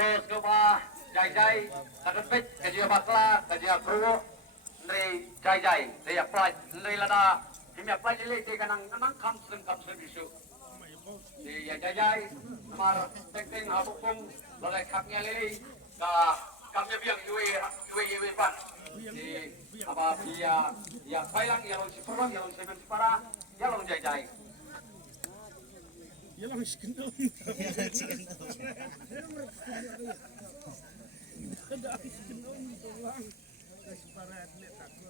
Terus coba jai kadang pet kerja bakla kerja kru nri jai dia apply nri lada kimi apply ile te kanang namang kamsen isu dia jai mar teng habukung lalai kapnya lele ka kamnya biang yue pan di apa dia pailang yang si perang yang si para yang jai Yalang iskandal. Ada iskandal doang. Kasi para atlet ako.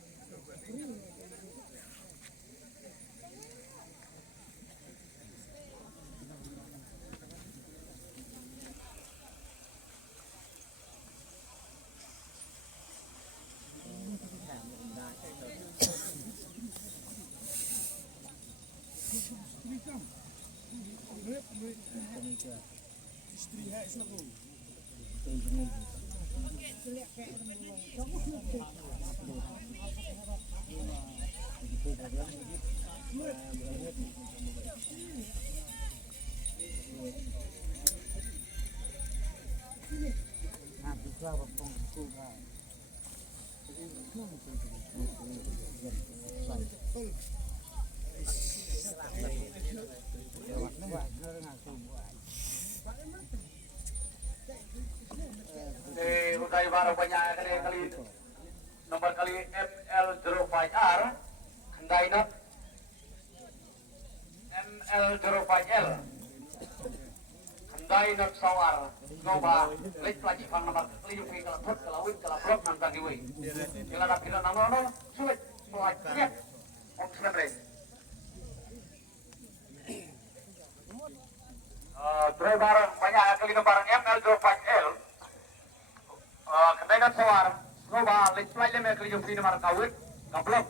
Istri hai selalu. Uday baru banyak kali nomor kali FL05R kendai nak ML05L kendai nak sawar ngoba lek lagi pang nomor kali yung kalau put kalau win kalau blok nantang iwi kalau nak kita nanono sulit pelajnya om sebenarnya driver banyak kali nomor ML05L kendai nak sawar ngoba lek pelajnya mereka yung nomor kawit kablok